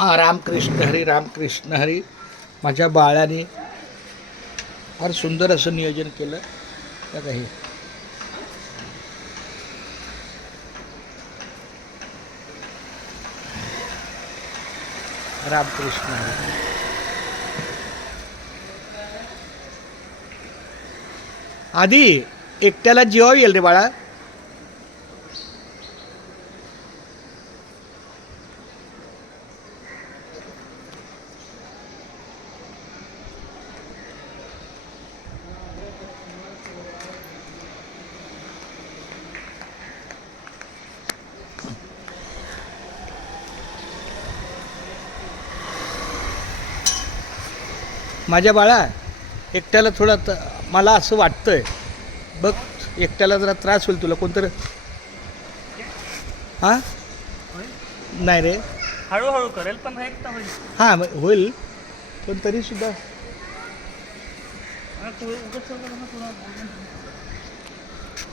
रामकृष्ण हरी. माझ्या बाळाने फार सुंदर असं नियोजन केलं बघा. हे रामकृष्ण हरी. आधी एकट्याला जेवावं येईल रे बाळा. माझ्या बाळा एकट्याला थोडा मला असं वाटतंय बघ, एकट्याला जरा त्रास होईल तुला. कोणतरी हां नाही रे, हळूहळू करेल पण हां होईल पण तरी सुद्धा